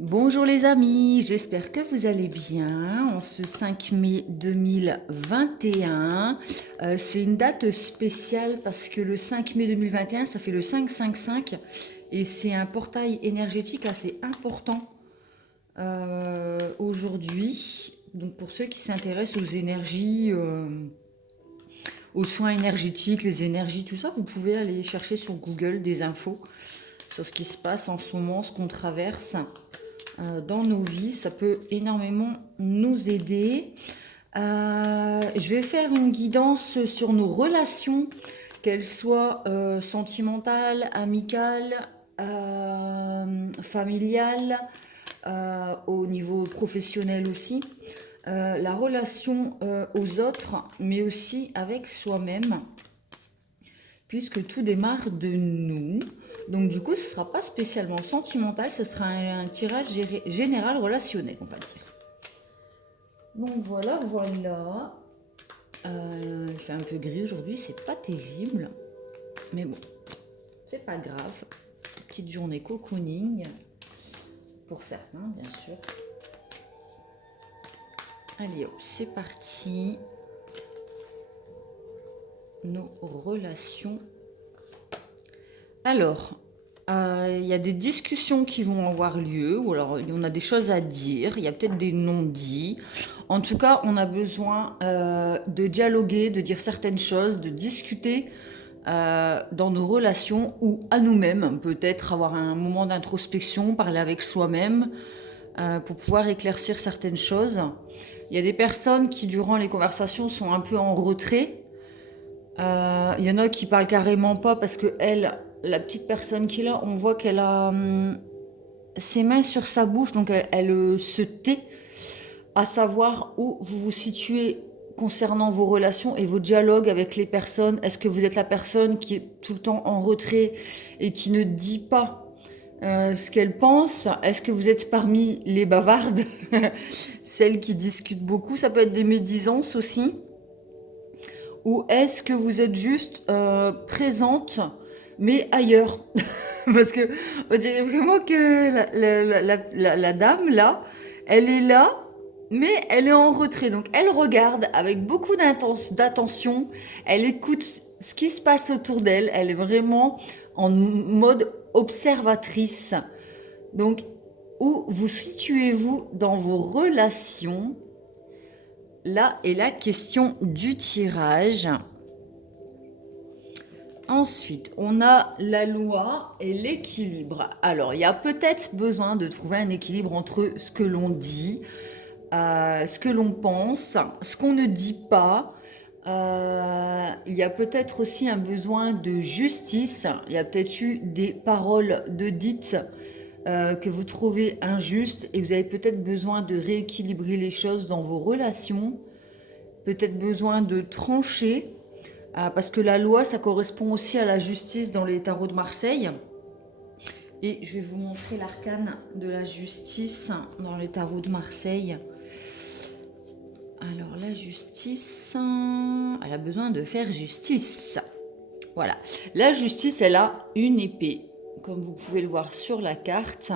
Bonjour les amis, j'espère que vous allez bien en ce 5 mai 2021. C'est une date spéciale parce que le 5 mai 2021, ça fait le 555 et c'est un portail énergétique assez important aujourd'hui. Donc pour ceux qui s'intéressent aux énergies, aux soins énergétiques, les énergies, tout ça, vous pouvez aller chercher sur Google des infos sur ce qui se passe en ce moment, ce qu'on traverse dans nos vies. Ça peut énormément nous aider. Je vais faire une guidance sur nos relations, qu'elles soient sentimentales, amicales, familiales, au niveau professionnel aussi. La relation aux autres, mais aussi avec soi-même, puisque tout démarre de nous. Donc du coup, ce ne sera pas spécialement sentimental, ce sera un tirage général relationnel, on va dire. Donc voilà. Il fait un peu gris aujourd'hui, c'est pas terrible. Mais bon, c'est pas grave. Petite journée cocooning, pour certains, bien sûr. Allez hop, c'est parti. Nos relations. Alors, il y a des discussions qui vont avoir lieu, ou alors on a des choses à dire, il y a peut-être des non-dits. En tout cas, on a besoin de dialoguer, de dire certaines choses, de discuter dans nos relations ou à nous-mêmes, peut-être avoir un moment d'introspection, parler avec soi-même pour pouvoir éclaircir certaines choses. Il y a des personnes qui, durant les conversations, sont un peu en retrait. Il y en a qui parlent carrément pas parce que elle, la petite personne qui est là, on voit qu'elle a ses mains sur sa bouche, donc elle se tait, à savoir où vous vous situez concernant vos relations et vos dialogues avec les personnes. Est-ce que vous êtes la personne qui est tout le temps en retrait et qui ne dit pas ce qu'elle pense? Est-ce que vous êtes parmi les bavardes, celles qui discutent beaucoup? Ça peut être des médisances aussi. Ou est-ce que vous êtes juste présente, mais ailleurs? Parce que on dirait vraiment que la dame, là, elle est là, mais elle est en retrait. Donc elle regarde avec beaucoup d'attention, elle écoute ce qui se passe autour d'elle, elle est vraiment en mode observatrice. Donc, où vous situez-vous dans vos relations? Là est la question du tirage. Ensuite, on a la loi et l'équilibre. Alors, il y a peut-être besoin de trouver un équilibre entre ce que l'on dit, ce que l'on pense, ce qu'on ne dit pas. Il y a peut-être aussi un besoin de justice. Il y a peut-être eu des paroles de dites que vous trouvez injustes et vous avez peut-être besoin de rééquilibrer les choses dans vos relations. Peut-être besoin de trancher. Parce que la loi, ça correspond aussi à la justice dans les tarots de Marseille. Et je vais vous montrer l'arcane de la justice dans les tarots de Marseille. Alors la justice, elle a besoin de faire justice. Voilà. La justice, elle a une épée, comme vous pouvez le voir sur la carte.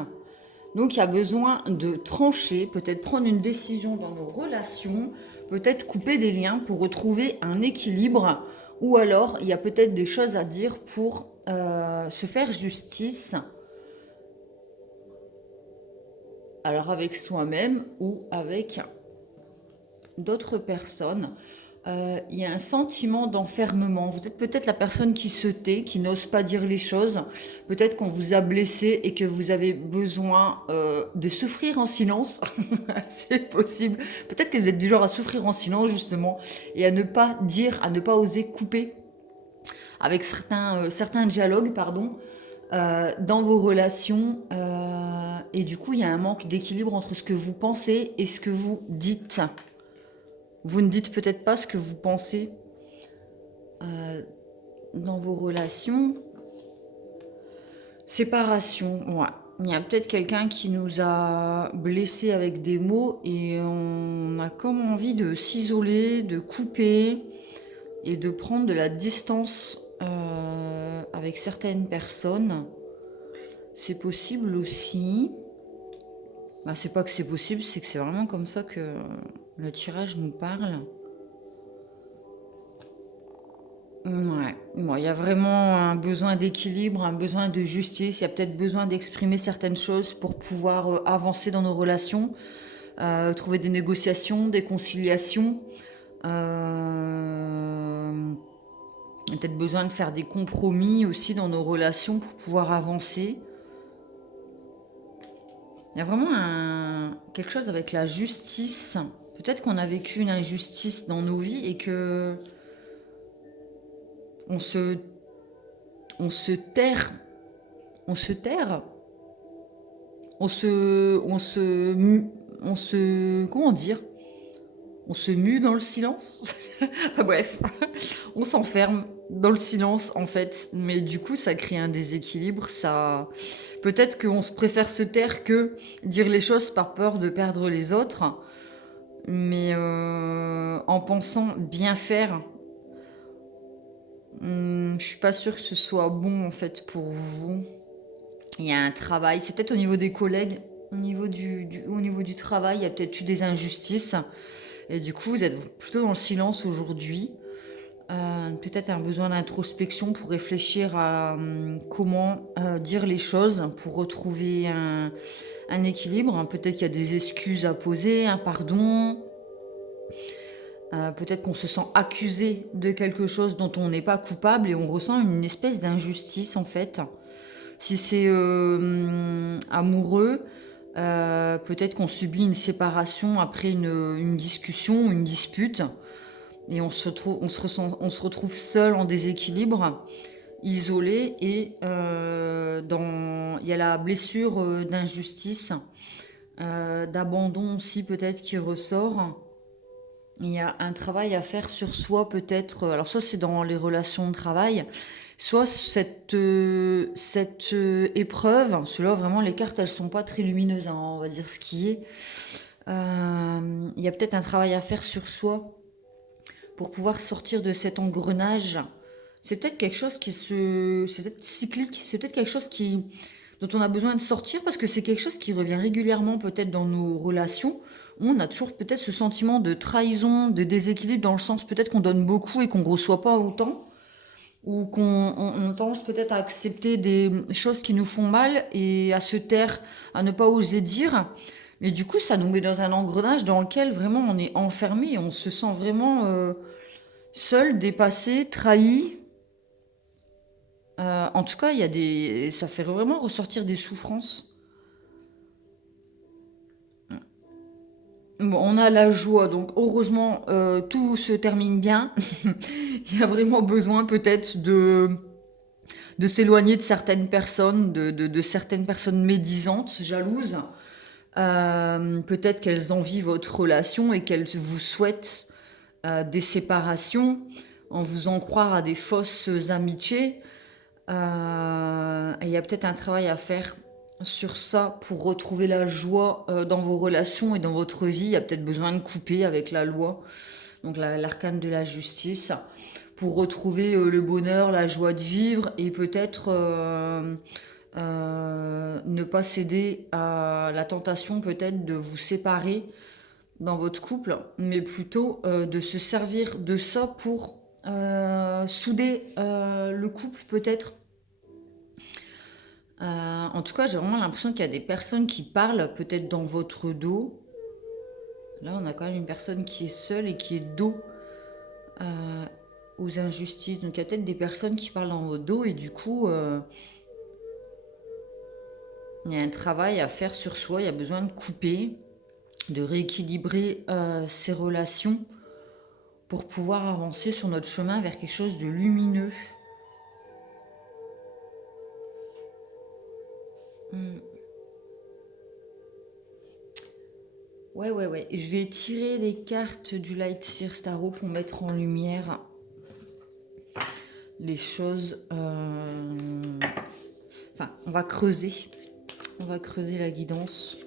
Donc il y a besoin de trancher, peut-être prendre une décision dans nos relations, peut-être couper des liens pour retrouver un équilibre. Ou alors, il y a peut-être des choses à dire pour se faire justice. Alors avec soi-même ou avec d'autres personnes. Il y a un sentiment d'enfermement. Vous êtes peut-être la personne qui se tait, qui n'ose pas dire les choses. Peut-être qu'on vous a blessé et que vous avez besoin de souffrir en silence. C'est possible. Peut-être que vous êtes du genre à souffrir en silence justement et à ne pas dire, à ne pas oser couper avec certains dialogues, pardon, dans vos relations. Et du coup, il y a un manque d'équilibre entre ce que vous pensez et ce que vous dites. Vous ne dites peut-être pas ce que vous pensez dans vos relations. Séparation, ouais. Il y a peut-être quelqu'un qui nous a blessés avec des mots et on a comme envie de s'isoler, de couper et de prendre de la distance avec certaines personnes. C'est possible aussi. Bah, c'est pas que c'est possible, c'est que c'est vraiment comme ça que le tirage nous parle. Ouais, bon, il y a vraiment un besoin d'équilibre, un besoin de justice. Il y a peut-être besoin d'exprimer certaines choses pour pouvoir avancer dans nos relations, trouver des négociations, des conciliations. Euh, il y a peut-être besoin de faire des compromis aussi dans nos relations pour pouvoir avancer. Il y a vraiment quelque chose avec la justice. Peut-être qu'on a vécu une injustice dans nos vies et que on se, on se terre, on se terre, comment dire? On se mue dans le silence. Enfin bref, on s'enferme dans le silence en fait. Mais du coup, ça crée un déséquilibre. Ça, peut-être qu'on se préfère se taire que dire les choses par peur de perdre les autres. Mais en pensant bien faire, je suis pas sûre que ce soit bon en fait pour vous. Il y a un travail, c'est peut-être au niveau des collègues, au niveau du travail, il y a peut-être eu des injustices. Et du coup, vous êtes plutôt dans le silence aujourd'hui. Peut-être un besoin d'introspection pour réfléchir à comment dire les choses pour retrouver un équilibre. Peut-être qu'il y a des excuses à poser, un pardon. Peut-être qu'on se sent accusé de quelque chose dont on n'est pas coupable et on ressent une espèce d'injustice en fait. Si c'est amoureux, peut-être qu'on subit une séparation après une discussion, une dispute, et on se retrouve seul en déséquilibre, isolé, et il y a la blessure d'injustice, d'abandon aussi peut-être qui ressort. Il y a un travail à faire sur soi peut-être. Alors soit c'est dans les relations de travail, soit cette épreuve, cela vraiment les cartes elles sont pas très lumineuses, hein, on va dire ce qui est. Il y a peut-être un travail à faire sur soi pour pouvoir sortir de cet engrenage. C'est peut-être quelque chose c'est peut-être cyclique, c'est peut-être quelque chose dont on a besoin de sortir parce que c'est quelque chose qui revient régulièrement peut-être dans nos relations. On a toujours peut-être ce sentiment de trahison, de déséquilibre dans le sens peut-être qu'on donne beaucoup et qu'on ne reçoit pas autant, ou on a tendance peut-être à accepter des choses qui nous font mal et à se taire, à ne pas oser dire. Mais du coup, ça nous met dans un engrenage dans lequel vraiment on est enfermé et on se sent vraiment seul, dépassé, trahi. En tout cas, ça fait vraiment ressortir des souffrances. Bon, on a la joie, donc heureusement, tout se termine bien. Il y a vraiment besoin peut-être de s'éloigner de certaines personnes, de certaines personnes médisantes, jalouses. Peut-être qu'elles envient votre relation et qu'elles vous souhaitent des séparations, en vous en croire à des fausses amitiés. Et il y a peut-être un travail à faire sur ça pour retrouver la joie dans vos relations et dans votre vie. Il y a peut-être besoin de couper avec la loi, donc l'arcane de la justice, pour retrouver le bonheur, la joie de vivre et peut-être ne pas céder à la tentation peut-être de vous séparer dans votre couple, mais plutôt de se servir de ça pour souder le couple peut-être. En tout cas, j'ai vraiment l'impression qu'il y a des personnes qui parlent peut-être dans votre dos. Là, on a quand même une personne qui est seule et qui est dos euh, aux injustices. Donc, il y a peut-être des personnes qui parlent dans votre dos et du coup, il y a un travail à faire sur soi. Il y a besoin de couper, de rééquilibrer ses relations pour pouvoir avancer sur notre chemin vers quelque chose de lumineux. Ouais, ouais, ouais. Je vais tirer les cartes du Light Seer Tarot pour mettre en lumière les choses. Enfin, on va creuser. On va creuser la guidance.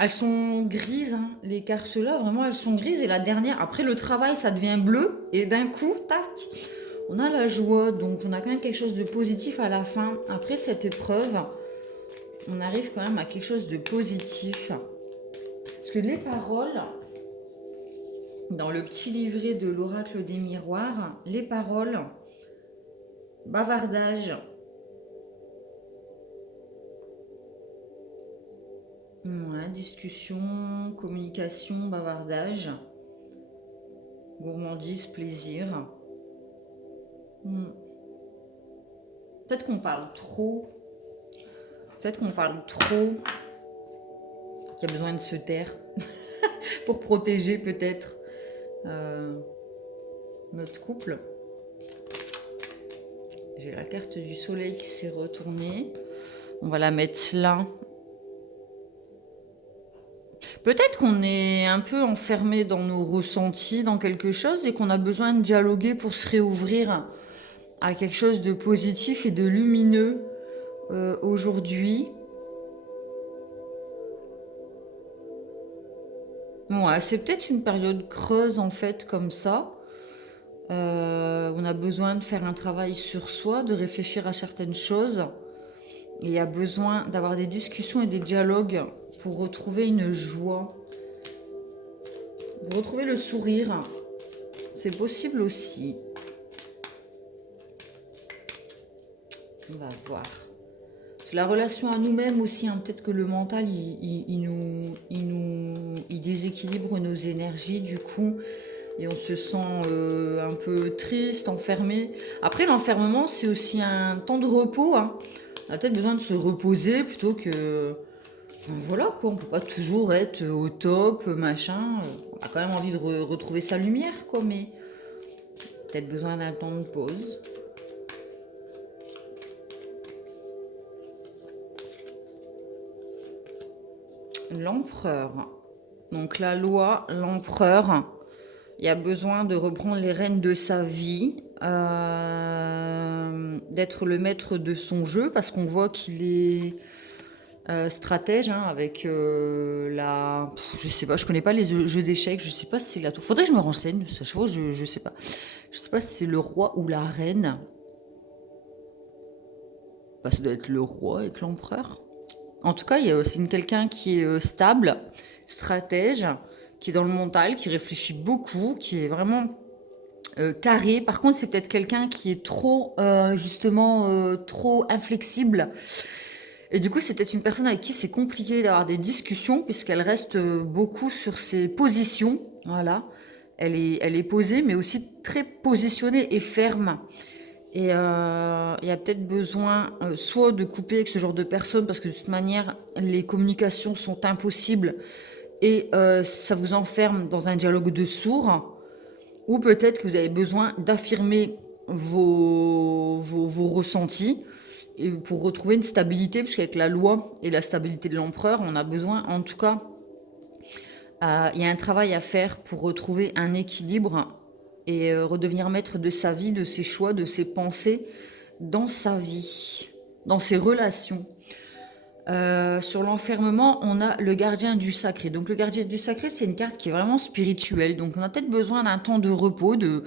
Elles sont grises, hein, les cartes là, vraiment elles sont grises. Et la dernière, après le travail, ça devient bleu. Et d'un coup, tac, on a la joie. Donc on a quand même quelque chose de positif à la fin. Après cette épreuve, on arrive quand même à quelque chose de positif. Parce que les paroles, dans le petit livret de l'oracle des miroirs, les paroles, bavardage, ouais, discussion, communication, bavardage, gourmandise, plaisir. Peut-être qu'on parle trop. Peut-être qu'on parle trop. Qu'il y a besoin de se taire. Pour protéger peut-être notre couple. J'ai la carte du soleil qui s'est retournée. On va la mettre là. Peut-être qu'on est un peu enfermé dans nos ressentis, dans quelque chose, et qu'on a besoin de dialoguer pour se réouvrir à quelque chose de positif et de lumineux aujourd'hui. Ouais, c'est peut-être une période creuse en fait comme ça. On a besoin de faire un travail sur soi, de réfléchir à certaines choses. Et il y a besoin d'avoir des discussions et des dialogues pour retrouver une joie. Pour retrouver le sourire. C'est possible aussi. On va voir. C'est la relation à nous-mêmes aussi. Hein. Peut-être que le mental, il déséquilibre nos énergies du coup. Et on se sent un peu triste, enfermé. Après, l'enfermement, c'est aussi un temps de repos. Hein. On a peut-être besoin de se reposer plutôt que... Enfin, voilà quoi, on peut pas toujours être au top, machin. On a quand même envie de retrouver sa lumière, quoi, mais peut-être besoin d'un temps de pause. L'empereur. Donc la loi, l'empereur. Il a besoin de reprendre les rênes de sa vie, d'être le maître de son jeu, parce qu'on voit qu'il est stratège, hein, avec la... je sais pas, je connais pas les jeux d'échecs, je sais pas si c'est la tour. Faudrait que je me renseigne, à chaque fois, je sais pas. Je sais pas si c'est le roi ou la reine. Bah, ça doit être le roi avec l'empereur. En tout cas, c'est quelqu'un qui est stable, stratège, qui est dans le mental, qui réfléchit beaucoup, qui est vraiment carré. Par contre, c'est peut-être quelqu'un qui est trop, justement, trop inflexible. Et du coup, c'est peut-être une personne avec qui c'est compliqué d'avoir des discussions, puisqu'elle reste beaucoup sur ses positions. Voilà. Elle est posée, mais aussi très positionnée et ferme. Et il y a peut-être besoin soit de couper avec ce genre de personnes, parce que de toute manière, les communications sont impossibles et ça vous enferme dans un dialogue de sourds, ou peut-être que vous avez besoin d'affirmer vos ressentis et pour retrouver une stabilité, puisqu'avec la loi et la stabilité de l'empereur, on a besoin, en tout cas, il y a un travail à faire pour retrouver un équilibre et redevenir maître de sa vie, de ses choix, de ses pensées dans sa vie, dans ses relations. Sur l'enfermement, on a le gardien du sacré. Donc le gardien du sacré, c'est une carte qui est vraiment spirituelle. Donc on a peut-être besoin d'un temps de repos, de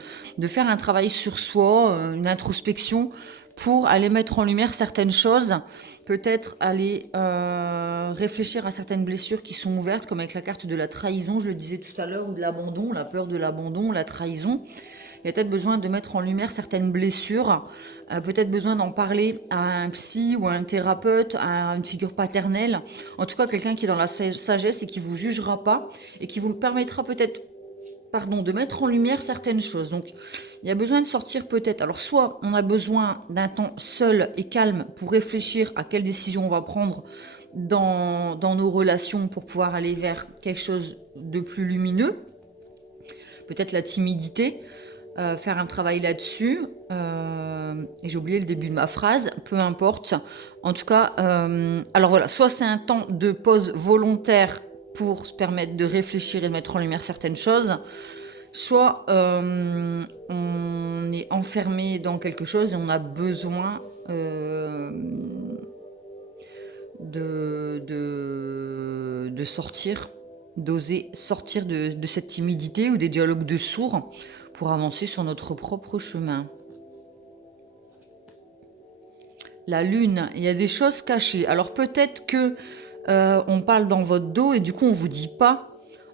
faire un travail sur soi, une introspection pour aller mettre en lumière certaines choses. Peut-être aller réfléchir à certaines blessures qui sont ouvertes, comme avec la carte de la trahison, je le disais tout à l'heure, ou de l'abandon, la peur de l'abandon, la trahison. Il y a peut-être besoin de mettre en lumière certaines blessures, peut-être besoin d'en parler à un psy ou à un thérapeute, à une figure paternelle. En tout cas, quelqu'un qui est dans la sagesse et qui vous jugera pas et qui vous permettra peut-être, pardon, de mettre en lumière certaines choses. Donc, il y a besoin de sortir peut-être. Alors, soit on a besoin d'un temps seul et calme pour réfléchir à quelle décision on va prendre dans nos relations pour pouvoir aller vers quelque chose de plus lumineux. Peut-être la timidité. Faire un travail là-dessus. Et j'ai oublié le début de ma phrase, peu importe. En tout cas, alors voilà, soit c'est un temps de pause volontaire pour se permettre de réfléchir et de mettre en lumière certaines choses, soit on est enfermé dans quelque chose et on a besoin de sortir, d'oser sortir de cette timidité ou des dialogues de sourds pour avancer sur notre propre chemin. La lune, il y a des choses cachées. Alors peut-être que on parle dans votre dos et du coup on vous dit pas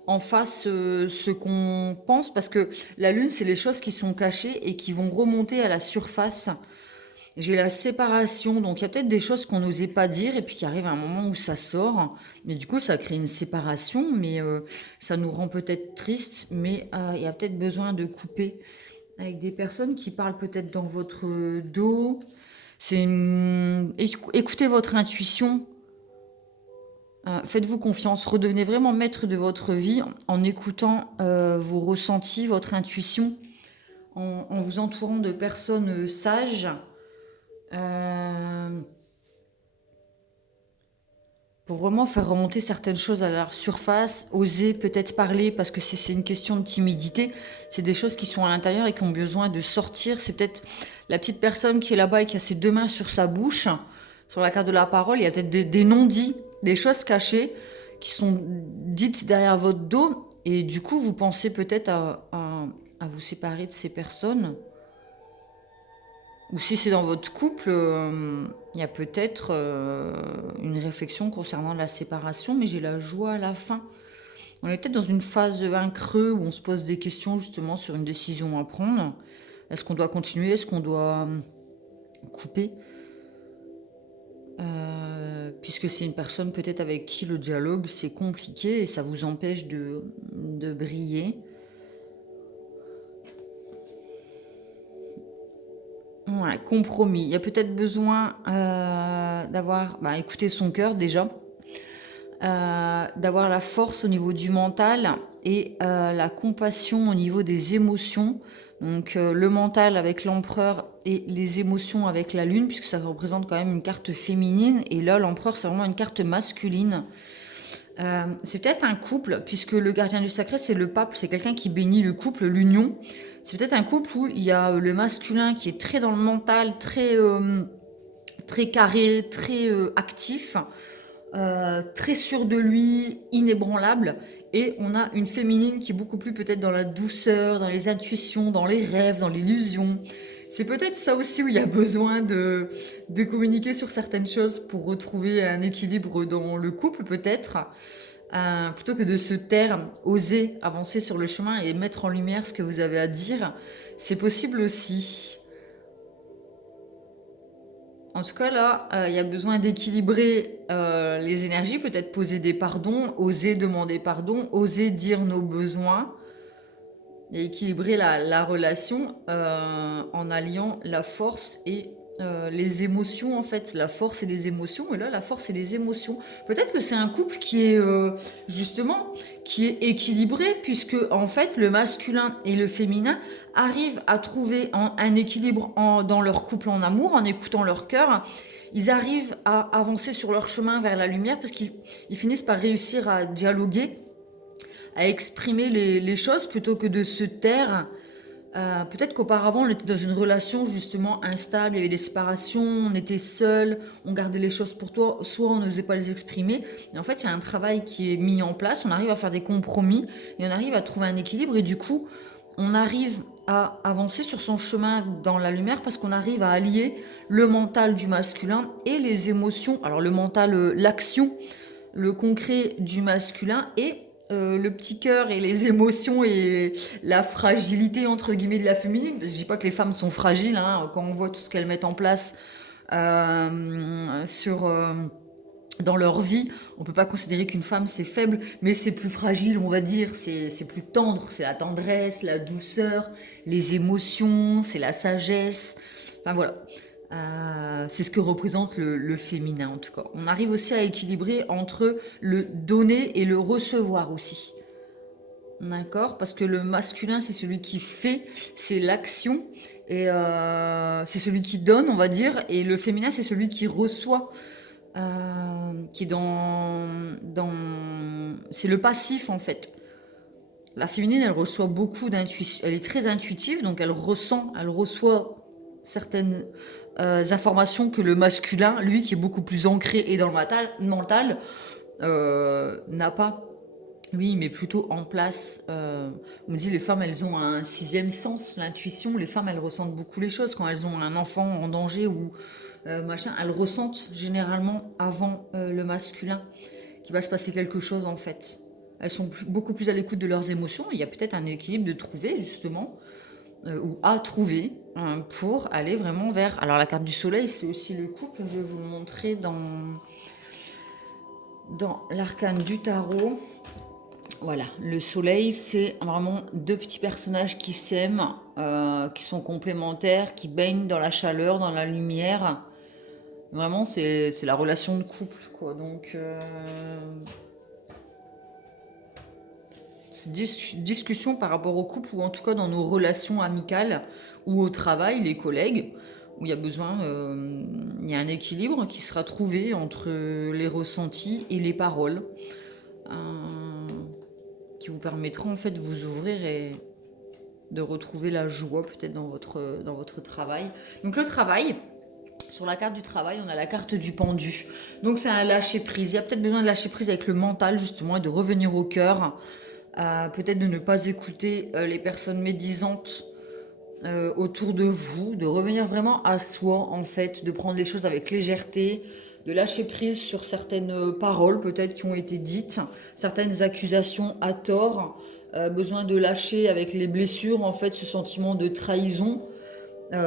en face ce qu'on pense parce que la lune c'est les choses qui sont cachées et qui vont remonter à la surface. J'ai la séparation, donc il y a peut-être des choses qu'on n'osait pas dire et puis qui arrive à un moment où ça sort. Mais du coup ça crée une séparation, mais ça nous rend peut-être triste, mais il y a peut-être besoin de couper avec des personnes qui parlent peut-être dans votre dos. Écoutez votre intuition. Faites-vous confiance, redevenez vraiment maître de votre vie en écoutant vos ressentis, votre intuition, en vous entourant de personnes sages. euh, pour vraiment faire remonter certaines choses à la surface, oser peut-être parler parce que c'est une question de timidité, c'est des choses qui sont à l'intérieur et qui ont besoin de sortir. C'est peut-être la petite personne qui est là-bas et qui a ses deux mains sur sa bouche, sur la carte de la parole, il y a peut-être des non-dits, des choses cachées qui sont dites derrière votre dos et du coup vous pensez peut-être à vous séparer de ces personnes. Ou si c'est dans votre couple, il y a peut-être une réflexion concernant la séparation, mais j'ai la joie à la fin. On est peut-être dans une phase, un creux, où on se pose des questions justement sur une décision à prendre. Est-ce qu'on doit continuer? Est-ce qu'on doit couper? Puisque c'est une personne peut-être avec qui le dialogue c'est compliqué et ça vous empêche de briller. Ouais, compromis. Il y a peut-être besoin d'avoir, écouter son cœur déjà, d'avoir la force au niveau du mental et la compassion au niveau des émotions. Donc le mental avec l'empereur et les émotions avec la lune, puisque ça représente quand même une carte féminine. Et là, l'empereur, c'est vraiment une carte masculine. C'est peut-être un couple, puisque le gardien du sacré, c'est le pape, c'est quelqu'un qui bénit le couple, l'union. C'est peut-être un couple où il y a le masculin qui est très dans le mental, très carré, très actif, très sûr de lui, inébranlable. Et on a une féminine qui est beaucoup plus peut-être dans la douceur, dans les intuitions, dans les rêves, dans l'illusion. C'est peut-être ça aussi où il y a besoin de communiquer sur certaines choses pour retrouver un équilibre dans le couple peut-être. Plutôt que de se taire, oser avancer sur le chemin et mettre en lumière ce que vous avez à dire, c'est possible aussi. En tout cas, là, il y a besoin d'équilibrer les énergies, peut-être poser des pardons, oser demander pardon, oser dire nos besoins et équilibrer la relation en alliant la force et les émotions, en fait. La force et les émotions, et là, la force et les émotions. Peut-être que c'est un couple qui est, justement, qui est équilibré, puisque, en fait, le masculin et le féminin arrivent à trouver un équilibre dans leur couple en amour, en écoutant leur cœur. Ils arrivent à avancer sur leur chemin vers la lumière, parce qu'ils finissent par réussir à dialoguer, à exprimer les choses plutôt que de se taire. Peut-être qu'auparavant on était dans une relation justement instable, il y avait des séparations, on était seul, on gardait les choses pour toi, soit on n'osait pas les exprimer. Et en fait, il y a un travail qui est mis en place, on arrive à faire des compromis et on arrive à trouver un équilibre et du coup, on arrive à avancer sur son chemin dans la lumière parce qu'on arrive à allier le mental du masculin et les émotions. Alors le mental, l'action, le concret du masculin et le petit cœur et les émotions et la fragilité entre guillemets de la féminine. Je dis pas que les femmes sont fragiles, hein, quand on voit tout ce qu'elles mettent en place sur dans leur vie, on peut pas considérer qu'une femme c'est faible, mais c'est plus fragile, on va dire, c'est plus tendre, c'est la tendresse, la douceur, les émotions, c'est la sagesse. Enfin voilà. C'est ce que représente le féminin en tout cas. On arrive aussi à équilibrer entre le donner et le recevoir aussi. D'accord? Parce que le masculin, c'est celui qui fait, c'est l'action, et c'est celui qui donne, on va dire, et le féminin, c'est celui qui reçoit, qui est c'est le passif en fait. La féminine, elle reçoit beaucoup d'intuition, elle est très intuitive, donc elle ressent, elle reçoit certaines informations que le masculin, lui, qui est beaucoup plus ancré et dans le mental, n'a pas. Oui, mais plutôt en place. On me dit les femmes, elles ont un sixième sens, l'intuition. Les femmes, elles ressentent beaucoup les choses quand elles ont un enfant en danger ou machin, elles ressentent généralement avant le masculin qu'il va se passer quelque chose en fait. Elles sont beaucoup plus à l'écoute de leurs émotions. Il y a peut-être un équilibre de trouver justement, ou à trouver, pour aller vraiment vers... Alors la carte du soleil, c'est aussi le couple. Je vais vous le montrer dans l'arcane du tarot. Voilà, le soleil, c'est vraiment deux petits personnages qui s'aiment, qui sont complémentaires, qui baignent dans la chaleur, dans la lumière. Vraiment, c'est la relation de couple, quoi. Donc, c'est discussion par rapport au couple, ou en tout cas dans nos relations amicales, ou au travail, les collègues, où il y a besoin, il y a un équilibre qui sera trouvé entre les ressentis et les paroles. Qui vous permettra en fait de vous ouvrir et de retrouver la joie peut-être dans votre travail. Donc le travail, sur la carte du travail, on a la carte du pendu. Donc c'est un lâcher prise. Il y a peut-être besoin de lâcher prise avec le mental justement et de revenir au cœur. Peut-être de ne pas écouter les personnes médisantes autour de vous, de revenir vraiment à soi en fait, de prendre les choses avec légèreté, de lâcher prise sur certaines paroles peut-être qui ont été dites, certaines accusations à tort, besoin de lâcher avec les blessures en fait ce sentiment de trahison. Il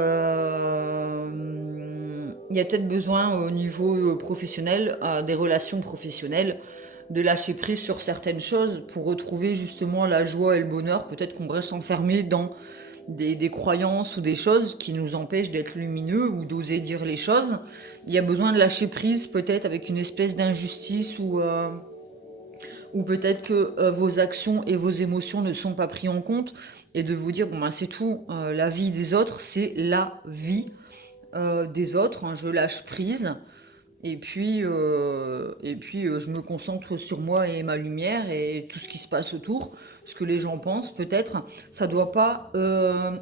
y a peut-être besoin au niveau professionnel, des relations professionnelles, de lâcher prise sur certaines choses pour retrouver justement la joie et le bonheur. Peut-être qu'on reste enfermé dans des croyances ou des choses qui nous empêchent d'être lumineux ou d'oser dire les choses. Il y a besoin de lâcher prise peut-être avec une espèce d'injustice ou peut-être que vos actions et vos émotions ne sont pas prises en compte et de vous dire bon ben c'est tout, la vie des autres c'est la vie des autres, hein, je lâche prise et puis je me concentre sur moi et ma lumière et tout ce qui se passe autour, ce que les gens pensent peut-être, ça doit pas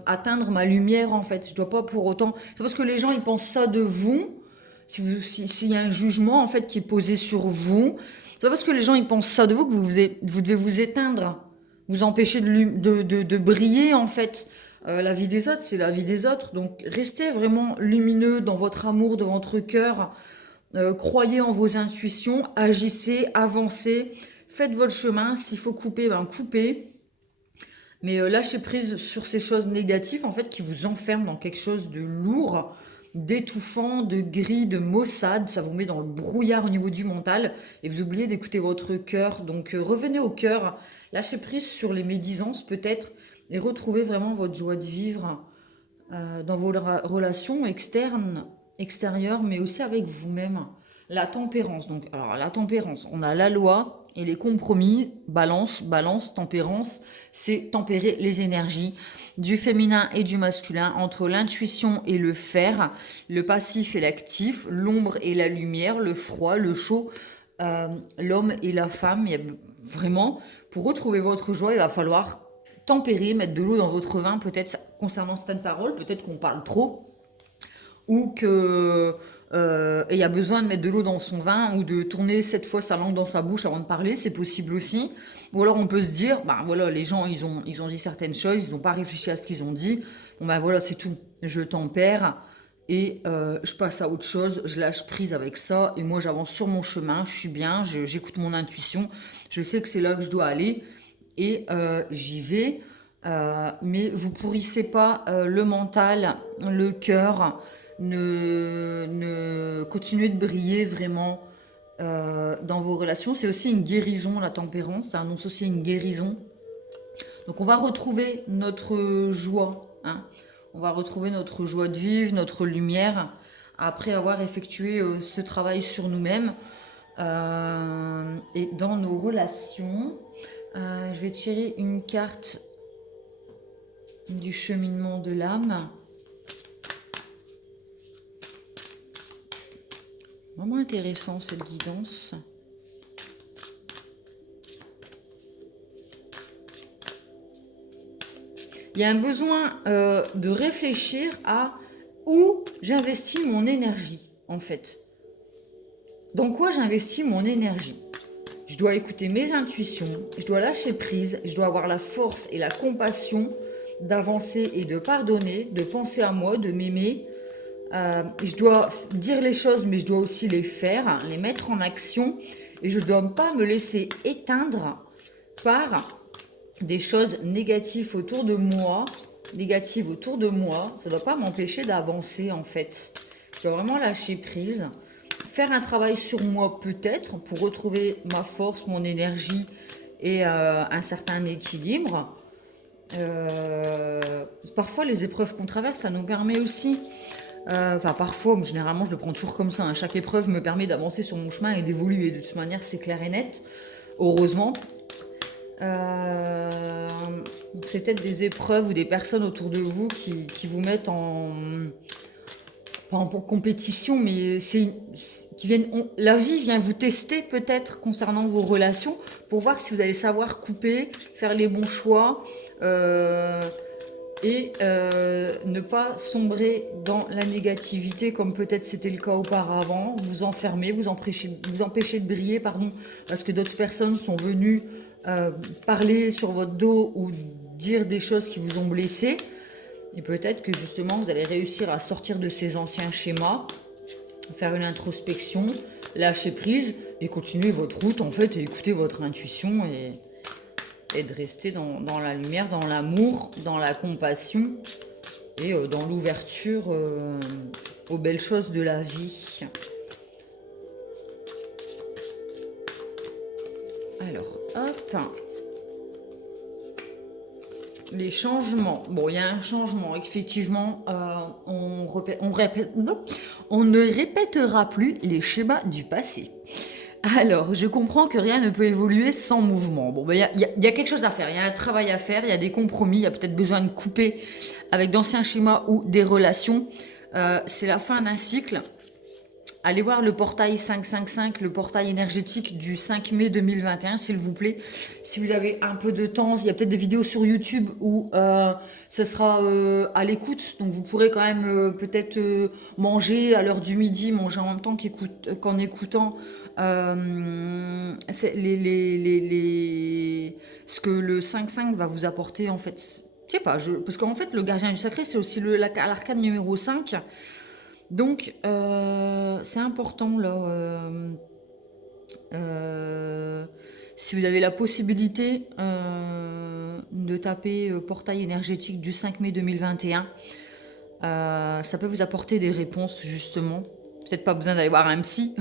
atteindre ma lumière en fait. Je dois pas pour autant. C'est parce que les gens ils pensent ça de vous. S'il y a un jugement en fait qui est posé sur vous, c'est pas parce que les gens ils pensent ça de vous que vous devez vous éteindre, vous empêcher de briller en fait. La vie des autres, c'est la vie des autres. Donc restez vraiment lumineux dans votre amour, dans votre cœur. Croyez en vos intuitions, agissez, avancez, faites votre chemin. S'il faut couper, ben coupez. Mais lâchez prise sur ces choses négatives, en fait, qui vous enferment dans quelque chose de lourd, d'étouffant, de gris, de maussade. Ça vous met dans le brouillard au niveau du mental. Et vous oubliez d'écouter votre cœur. Donc revenez au cœur, lâchez prise sur les médisances peut-être, et retrouvez vraiment votre joie de vivre dans vos relations extérieures, mais aussi avec vous-même. La tempérance. Donc, alors, la tempérance, on a la loi et les compromis. Balance, balance, tempérance, c'est tempérer les énergies du féminin et du masculin, entre l'intuition et le faire, le passif et l'actif, l'ombre et la lumière, le froid, le chaud, l'homme et la femme. Il y a vraiment, pour retrouver votre joie, il va falloir tempérer, mettre de l'eau dans votre vin, peut-être concernant certaines paroles, peut-être qu'on parle trop, ou que il y a besoin de mettre de l'eau dans son vin ou de tourner 7 fois sa langue dans sa bouche avant de parler, c'est possible aussi. Ou alors on peut se dire, bah voilà, les gens ils ont dit certaines choses, ils n'ont pas réfléchi à ce qu'ils ont dit. Bon ben voilà, c'est tout. Je tempère et je passe à autre chose, je lâche prise avec ça et moi j'avance sur mon chemin, je suis bien, j'écoute mon intuition, je sais que c'est là que je dois aller et j'y vais. Mais vous pourrissez pas le mental, le cœur, ne continuez de briller vraiment dans vos relations. C'est aussi une guérison, la tempérance, ça annonce aussi une guérison. Donc on va retrouver notre joie, hein. On va retrouver notre joie de vivre, notre lumière, après avoir effectué ce travail sur nous-mêmes et dans nos relations. Je vais tirer une carte du cheminement de l'âme. Vraiment intéressant cette guidance. Il y a un besoin de réfléchir à où j'investis mon énergie, en fait. Dans quoi j'investis mon énergie? Je dois écouter mes intuitions, je dois lâcher prise, je dois avoir la force et la compassion d'avancer et de pardonner, de penser à moi, de m'aimer, Je dois dire les choses, mais je dois aussi les faire, les mettre en action. Et je ne dois pas me laisser éteindre par des choses négatives autour de moi. Négatives autour de moi, ça ne doit pas m'empêcher d'avancer en fait. Je dois vraiment lâcher prise. Faire un travail sur moi peut-être pour retrouver ma force, mon énergie et un certain équilibre. Parfois les épreuves qu'on traverse, ça nous permet aussi, enfin parfois, généralement je le prends toujours comme ça, hein. Chaque épreuve me permet d'avancer sur mon chemin et d'évoluer. De toute manière, c'est clair et net, heureusement. Donc c'est peut-être des épreuves ou des personnes autour de vous qui vous mettent pas en compétition, mais la vie vient vous tester peut-être concernant vos relations pour voir si vous allez savoir couper, faire les bons choix et ne pas sombrer dans la négativité comme peut-être c'était le cas auparavant, vous enfermer, vous empêcher de briller, pardon, parce que d'autres personnes sont venues parler sur votre dos ou dire des choses qui vous ont blessé. Et peut-être que justement vous allez réussir à sortir de ces anciens schémas, faire une introspection, lâcher prise et continuer votre route en fait et écouter votre intuition et de rester dans la lumière, dans l'amour, dans la compassion et dans l'ouverture aux belles choses de la vie. Alors, hop. Les changements. Bon, il y a un changement, effectivement. On ne répétera plus les schémas du passé. Alors, je comprends que rien ne peut évoluer sans mouvement. Bon, il y a quelque chose à faire, il y a un travail à faire, il y a des compromis, il y a peut-être besoin de couper avec d'anciens schémas ou des relations. C'est la fin d'un cycle. Allez voir le portail 555, le portail énergétique du 5 mai 2021, s'il vous plaît. Si vous avez un peu de temps, il y a peut-être des vidéos sur YouTube où ce sera à l'écoute. Donc vous pourrez quand même peut-être manger à l'heure du midi, manger en même temps qu'en écoutant ce que le 5-5 va vous apporter en fait. Je sais pas, parce qu'en fait le gardien du sacré c'est aussi l'arcane numéro 5. Donc, c'est important là. Si vous avez la possibilité de taper portail énergétique du 5 mai 2021, ça peut vous apporter des réponses justement. Peut-être pas besoin d'aller voir un psy,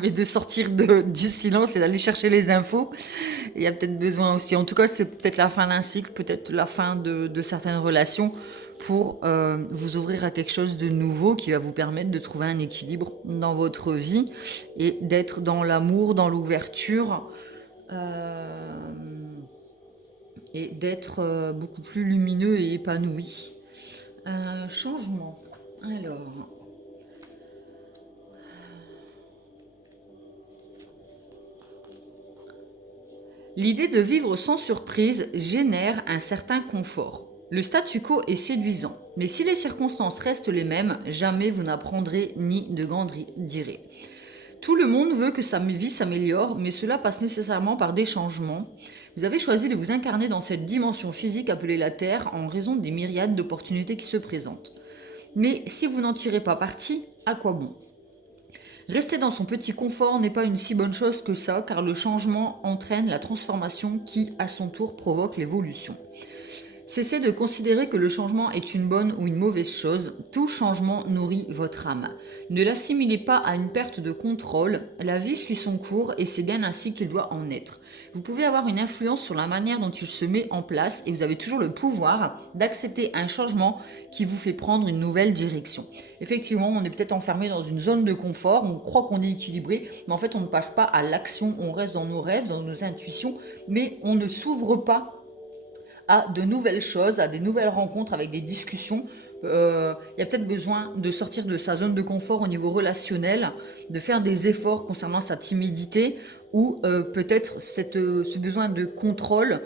mais de sortir du silence et d'aller chercher les infos. Il y a peut-être besoin aussi. En tout cas, c'est peut-être la fin d'un cycle, peut-être la fin de certaines relations pour vous ouvrir à quelque chose de nouveau qui va vous permettre de trouver un équilibre dans votre vie et d'être dans l'amour, dans l'ouverture et d'être beaucoup plus lumineux et épanoui. Changement. Alors... L'idée de vivre sans surprise génère un certain confort. Le statu quo est séduisant, mais si les circonstances restent les mêmes, jamais vous n'apprendrez ni ne grandirez. Tout le monde veut que sa vie s'améliore, mais cela passe nécessairement par des changements. Vous avez choisi de vous incarner dans cette dimension physique appelée la Terre en raison des myriades d'opportunités qui se présentent. Mais si vous n'en tirez pas parti, à quoi bon ? Rester dans son petit confort n'est pas une si bonne chose que ça, car le changement entraîne la transformation qui, à son tour, provoque l'évolution. Cessez de considérer que le changement est une bonne ou une mauvaise chose. Tout changement nourrit votre âme. Ne l'assimilez pas à une perte de contrôle. La vie suit son cours et c'est bien ainsi qu'il doit en être. Vous pouvez avoir une influence sur la manière dont il se met en place et vous avez toujours le pouvoir d'accepter un changement qui vous fait prendre une nouvelle direction. Effectivement, on est peut-être enfermé dans une zone de confort, on croit qu'on est équilibré, mais en fait on ne passe pas à l'action, on reste dans nos rêves, dans nos intuitions, mais on ne s'ouvre pas à de nouvelles choses, à des nouvelles rencontres avec des discussions. Il y a peut-être besoin de sortir de sa zone de confort au niveau relationnel, de faire des efforts concernant sa timidité ou peut-être ce besoin de contrôle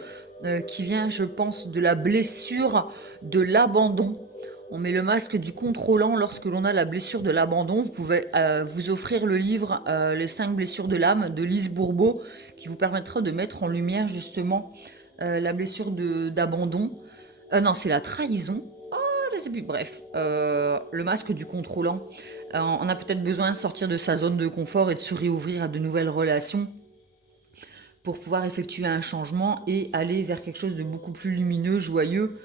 qui vient, je pense, de la blessure de l'abandon. On met le masque du contrôlant lorsque l'on a la blessure de l'abandon. Vous pouvez vous offrir le livre Les 5 blessures de l'âme de Lise Bourbeau qui vous permettra de mettre en lumière justement la blessure d'abandon. Non, c'est la trahison. Oh, je sais plus, bref, le masque du contrôlant. On a peut-être besoin de sortir de sa zone de confort et de se réouvrir à de nouvelles relations pour pouvoir effectuer un changement et aller vers quelque chose de beaucoup plus lumineux, joyeux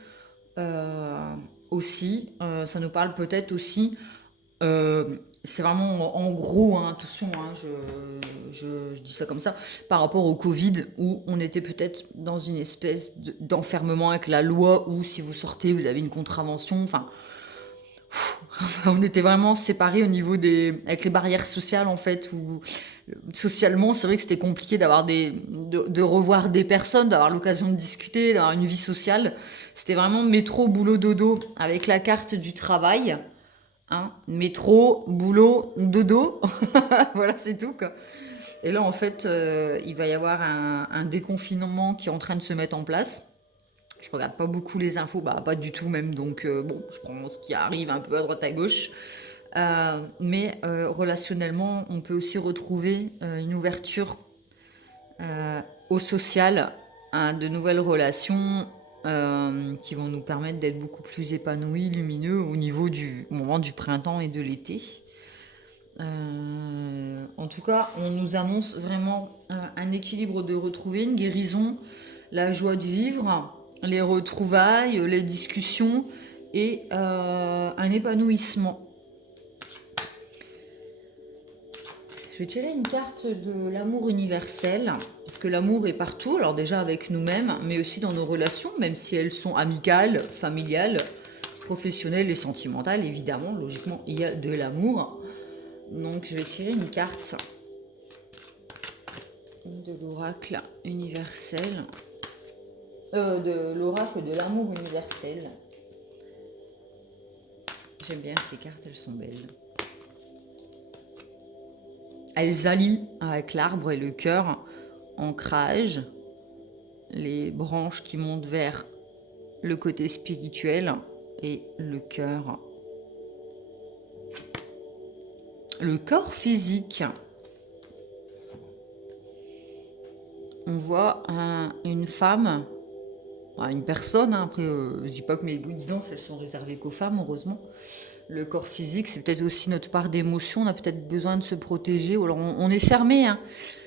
euh, aussi. Ça nous parle peut-être aussi, c'est vraiment en gros, hein, attention, hein, je dis ça comme ça, par rapport au Covid, où on était peut-être dans une espèce d'enfermement avec la loi, où si vous sortez, vous avez une contravention, enfin, on était vraiment séparés au niveau avec les barrières sociales en fait. Socialement, c'est vrai que c'était compliqué de revoir des personnes, d'avoir l'occasion de discuter, d'avoir une vie sociale. C'était vraiment métro, boulot, dodo avec la carte du travail. Hein. Métro, boulot, dodo. Voilà, c'est tout quoi. Et là, en fait, il va y avoir un déconfinement qui est en train de se mettre en place. Je regarde pas beaucoup les infos, bah pas du tout même, donc bon, je prends ce qui arrive un peu à droite à gauche. Mais relationnellement, on peut aussi retrouver une ouverture au social, à de nouvelles relations qui vont nous permettre d'être beaucoup plus épanouis, lumineux au moment du printemps et de l'été. En tout cas, on nous annonce vraiment un équilibre de retrouver, une guérison, la joie de vivre, les retrouvailles, les discussions et un épanouissement. Je vais tirer une carte de l'amour universel, parce que l'amour est partout, alors déjà avec nous-mêmes, mais aussi dans nos relations, même si elles sont amicales, familiales, professionnelles et sentimentales, évidemment, logiquement, il y a de l'amour. Donc je vais tirer une carte de l'oracle universel, de l'oracle de l'amour universel. J'aime bien ces cartes, elles sont belles. Elles allient avec l'arbre et le cœur, ancrage, les branches qui montent vers le côté spirituel et le cœur. Le corps physique. On voit une femme, une personne, hein, après je dis pas que mes guidances elles sont réservées qu'aux femmes, heureusement. Le corps physique, c'est peut-être aussi notre part d'émotion, on a peut-être besoin de se protéger, ou alors on est fermé, hein.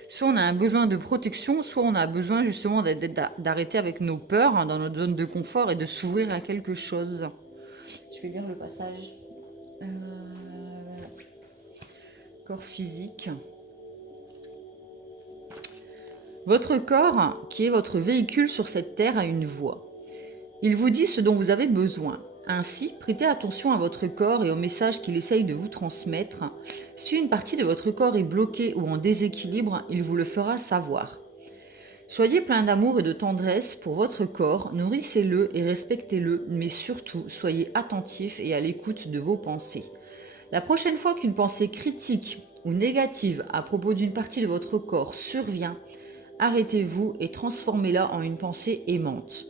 Soit on a un besoin de protection, soit on a besoin justement d'arrêter avec nos peurs hein, dans notre zone de confort et de s'ouvrir à quelque chose. Je vais lire le passage. Corps physique. Votre corps, qui est votre véhicule sur cette terre, a une voix. Il vous dit ce dont vous avez besoin. Ainsi, prêtez attention à votre corps et au message qu'il essaye de vous transmettre. Si une partie de votre corps est bloquée ou en déséquilibre, il vous le fera savoir. Soyez plein d'amour et de tendresse pour votre corps, nourrissez-le et respectez-le, mais surtout, soyez attentif et à l'écoute de vos pensées. La prochaine fois qu'une pensée critique ou négative à propos d'une partie de votre corps survient, arrêtez-vous et transformez-la en une pensée aimante.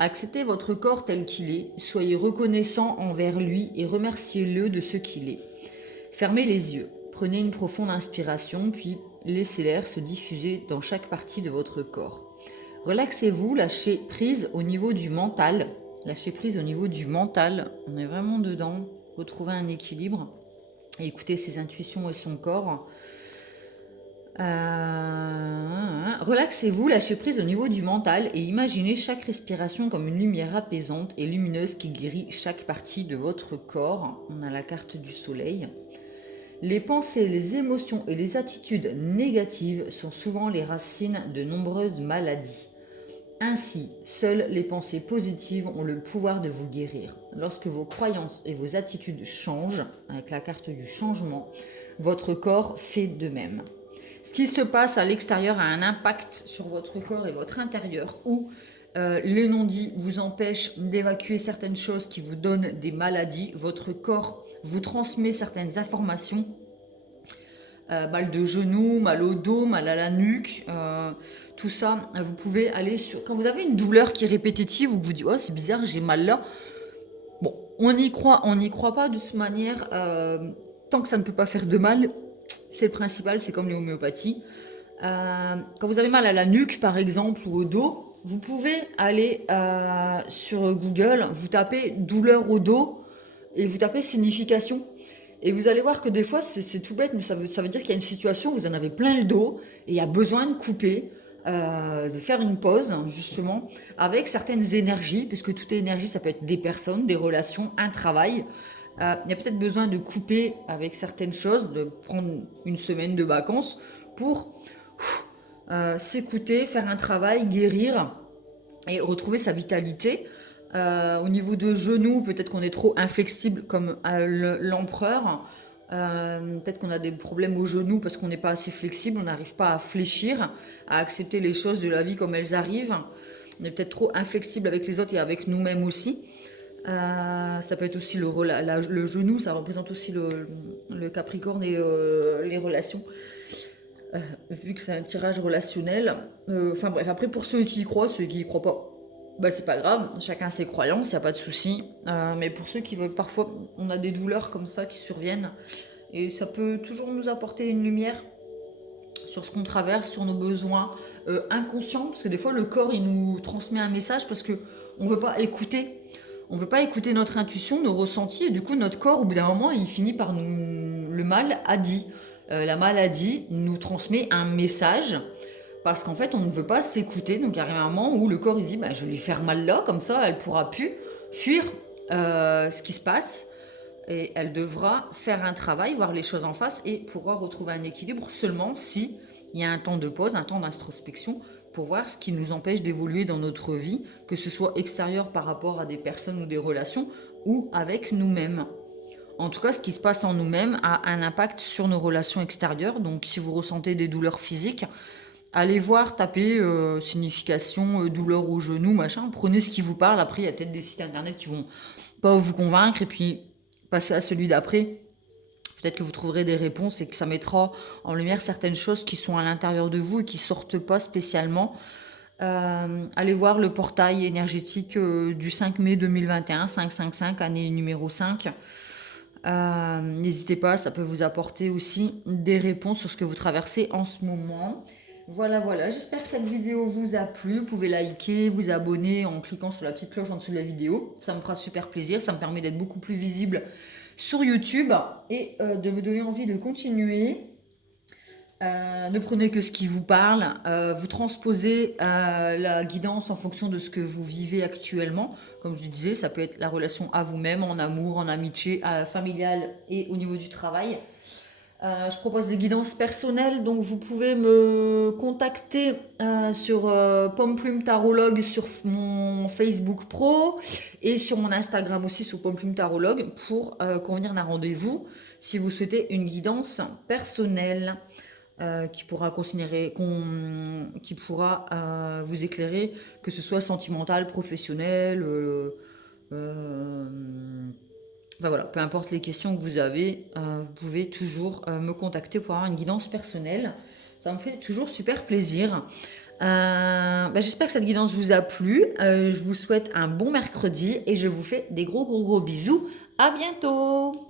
Acceptez votre corps tel qu'il est, soyez reconnaissant envers lui et remerciez-le de ce qu'il est. Fermez les yeux, prenez une profonde inspiration, puis laissez l'air se diffuser dans chaque partie de votre corps. Relaxez-vous, lâchez prise au niveau du mental. Lâchez prise au niveau du mental, on est vraiment dedans, retrouvez un équilibre et écoutez ses intuitions et son corps. Relaxez-vous, lâchez prise au niveau du mental et imaginez chaque respiration comme une lumière apaisante et lumineuse qui guérit chaque partie de votre corps. On a la carte du soleil. Les pensées, les émotions et les attitudes négatives sont souvent les racines de nombreuses maladies. Ainsi, seules les pensées positives ont le pouvoir de vous guérir. Lorsque vos croyances et vos attitudes changent, avec la carte du changement, votre corps fait de même. Ce qui se passe à l'extérieur a un impact sur votre corps et votre intérieur où les non-dits vous empêchent d'évacuer certaines choses qui vous donnent des maladies. Votre corps vous transmet certaines informations. Mal de genou, mal au dos, mal à la nuque, tout ça, vous pouvez aller sur... Quand vous avez une douleur qui est répétitive ou que vous dites « Oh, c'est bizarre, j'ai mal là », bon, on n'y croit pas de toute manière. Tant que ça ne peut pas faire de mal, c'est le principal, c'est comme l'homéopathie. Quand vous avez mal à la nuque, par exemple, ou au dos, vous pouvez aller sur Google, vous tapez douleur au dos et vous tapez signification. Et vous allez voir que des fois, c'est tout bête, mais ça veut dire qu'il y a une situation, vous en avez plein le dos et il y a besoin de couper, de faire une pause, justement, avec certaines énergies, puisque toute énergie, ça peut être des personnes, des relations, un travail. Il y a peut-être besoin de couper avec certaines choses, de prendre une semaine de vacances pour s'écouter, faire un travail, guérir et retrouver sa vitalité. Au niveau de genoux, peut-être qu'on est trop inflexible comme l'empereur. Peut-être qu'on a des problèmes aux genoux parce qu'on n'est pas assez flexible, on n'arrive pas à fléchir, à accepter les choses de la vie comme elles arrivent. On est peut-être trop inflexible avec les autres et avec nous-mêmes aussi. Ça peut être aussi le genou, ça représente aussi le Capricorne et les relations, vu que c'est un tirage relationnel. Enfin bref, après pour ceux qui y croient pas, bah c'est pas grave, chacun ses croyances, y a pas de souci. Mais pour ceux qui veulent, parfois, on a des douleurs comme ça qui surviennent, et ça peut toujours nous apporter une lumière sur ce qu'on traverse, sur nos besoins inconscients, parce que des fois le corps il nous transmet un message parce que on veut pas écouter. On veut pas écouter notre intuition, nos ressentis, et du coup notre corps, au bout d'un moment, il finit par nous... Le mal a dit. La maladie nous transmet un message parce qu'en fait, on ne veut pas s'écouter. Donc, il y a un moment où le corps il dit bah, je vais lui faire mal là, comme ça, elle pourra plus fuir ce qui se passe. Et elle devra faire un travail, voir les choses en face et pourra retrouver un équilibre seulement si il y a un temps de pause, un temps d'introspection pour voir ce qui nous empêche d'évoluer dans notre vie, que ce soit extérieur par rapport à des personnes ou des relations ou avec nous-mêmes. En tout cas, ce qui se passe en nous-mêmes a un impact sur nos relations extérieures. Donc, si vous ressentez des douleurs physiques, allez voir, tapez signification, douleur au genou, machin. Prenez ce qui vous parle. Après, il y a peut-être des sites internet qui vont pas vous convaincre. Et puis, passez à celui d'après. Peut-être que vous trouverez des réponses et que ça mettra en lumière certaines choses qui sont à l'intérieur de vous et qui sortent pas spécialement. Allez voir le portail énergétique du 5 mai 2021, 555, année numéro 5. N'hésitez pas, ça peut vous apporter aussi des réponses sur ce que vous traversez en ce moment. Voilà, voilà, j'espère que cette vidéo vous a plu. Vous pouvez liker, vous abonner en cliquant sur la petite cloche en dessous de la vidéo. Ça me fera super plaisir, ça me permet d'être beaucoup plus visible sur YouTube et de me donner envie de continuer. Ne prenez que ce qui vous parle, vous transposez la guidance en fonction de ce que vous vivez actuellement. Comme je disais, ça peut être la relation à vous-même, en amour, en amitié, familiale et au niveau du travail. Je propose des guidances personnelles, donc vous pouvez me contacter sur Pomme Plume Tarologue sur mon Facebook Pro et sur mon Instagram aussi sur Pomme Plume Tarologue pour convenir d'un rendez-vous si vous souhaitez une guidance personnelle qui pourra qui pourra vous éclairer, que ce soit sentimental, professionnel, enfin voilà, peu importe les questions que vous avez, vous pouvez toujours me contacter pour avoir une guidance personnelle. Ça me fait toujours super plaisir. J'espère que cette guidance vous a plu. Je vous souhaite un bon mercredi et je vous fais des gros bisous. À bientôt!